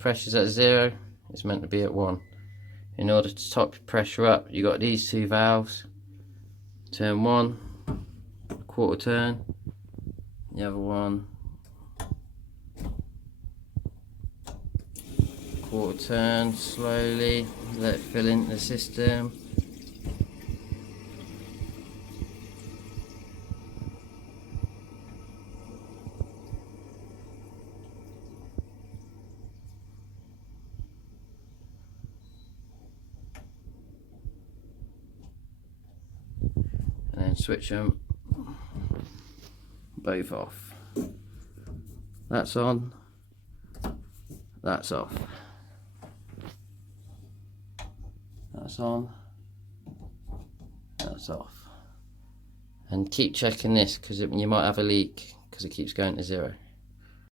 pressure's at 0, it's meant to be at 1. In order to top your pressure up, you got these two valves. Turn one, quarter turn, the other one, quarter turn, slowly, let it fill into the system. And then switch them both off. That's on, that's off. That's on, that's off. And keep checking this because you might have a leak because it keeps going to 0.